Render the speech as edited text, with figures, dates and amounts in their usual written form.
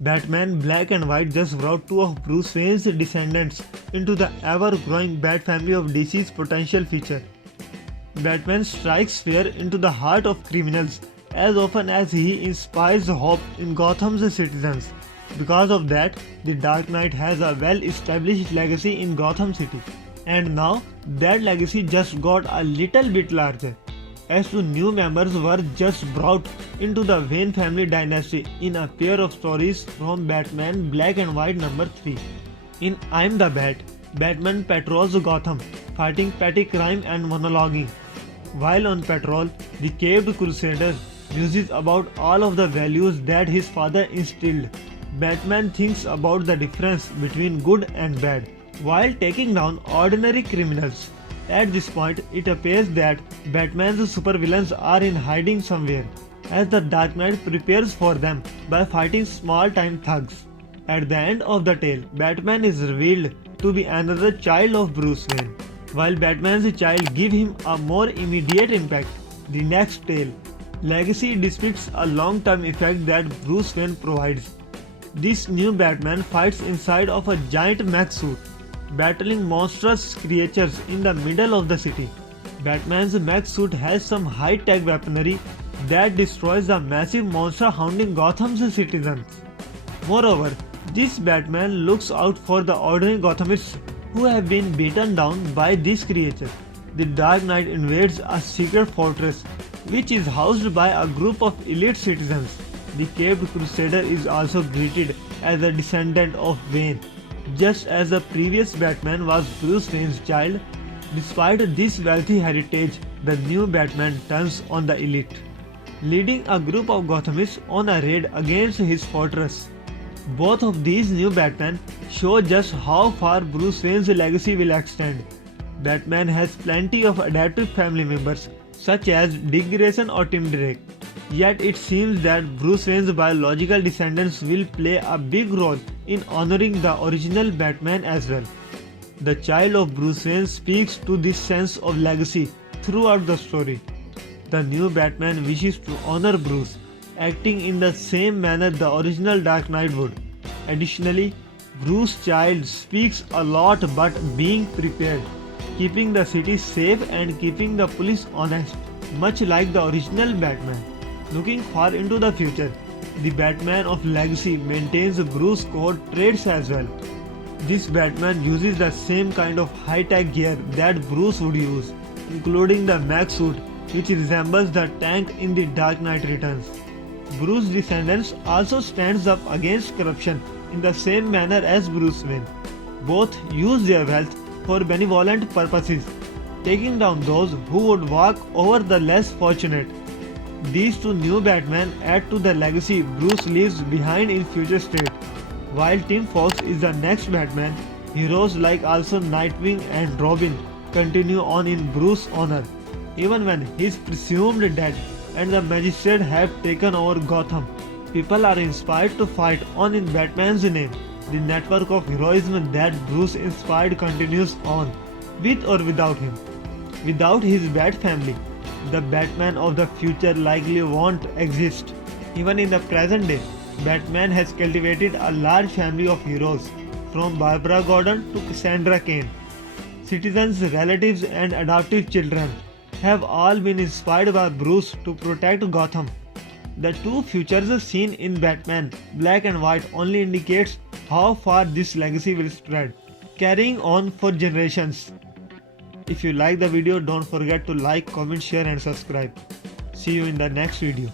Batman Black and White just brought two of Bruce Wayne's descendants into the ever-growing Bat family of DC's potential future. Batman strikes fear into the heart of criminals as often as he inspires hope in Gotham's citizens. Because of that, the Dark Knight has a well-established legacy in Gotham City. And now, that legacy just got a little bit larger, as two new members were just brought into the Wayne family dynasty in a pair of stories from Batman Black and White number 3. In I'm the Bat, Batman patrols Gotham, fighting petty crime and monologuing. While on patrol, the Caved Crusader muses about all of the values that his father instilled. Batman thinks about the difference between good and bad, while taking down ordinary criminals. At this point, it appears that Batman's supervillains are in hiding somewhere, as the Dark Knight prepares for them by fighting small-time thugs. At the end of the tale, Batman is revealed to be another child of Bruce Wayne. While Batman's child gives him a more immediate impact, the next tale, Legacy, depicts a long-term effect that Bruce Wayne provides. This new Batman fights inside of a giant mech suit, battling monstrous creatures in the middle of the city. Batman's mech suit has some high-tech weaponry that destroys the massive monster hounding Gotham's citizens. Moreover, this Batman looks out for the ordinary Gothamists who have been beaten down by this creature. The Dark Knight invades a secret fortress which is housed by a group of elite citizens. The Caved Crusader is also greeted as a descendant of Wayne, just as the previous Batman was Bruce Wayne's child. Despite this wealthy heritage, the new Batman turns on the elite, leading a group of Gothamists on a raid against his fortress. Both of these new Batman show just how far Bruce Wayne's legacy will extend. Batman has plenty of adaptive family members such as Dick Grayson or Tim Drake. Yet it seems that Bruce Wayne's biological descendants will play a big role in honoring the original Batman as well. The child of Bruce Wayne speaks to this sense of legacy throughout the story. The new Batman wishes to honor Bruce, acting in the same manner the original Dark Knight would. Additionally, Bruce's child speaks a lot but being prepared, keeping the city safe and keeping the police honest, much like the original Batman. Looking far into the future, the Batman of Legacy maintains Bruce's core traits as well. This Batman uses the same kind of high-tech gear that Bruce would use, including the mech suit which resembles the tank in The Dark Knight Returns. Bruce's descendants also stands up against corruption in the same manner as Bruce Wayne. Both use their wealth for benevolent purposes, taking down those who would walk over the less fortunate. These two new Batman add to the legacy Bruce leaves behind in future state. While Tim Fox is the next Batman, heroes like also Nightwing and Robin continue on in Bruce's honor, even when he is presumed dead and the magistrates have taken over Gotham. People are inspired to fight on in Batman's name. The network of heroism that Bruce inspired continues on, with or without him. Without his Bat family, the Batman of the future likely won't exist. Even in the present day, Batman has cultivated a large family of heroes, from Barbara Gordon to Cassandra Cain. Citizens, relatives and adoptive children have all been inspired by Bruce to protect Gotham. The two futures seen in Batman Black and White only indicates how far this legacy will spread, carrying on for generations. If you like the video, don't forget to like, comment, share and subscribe. See you in the next video.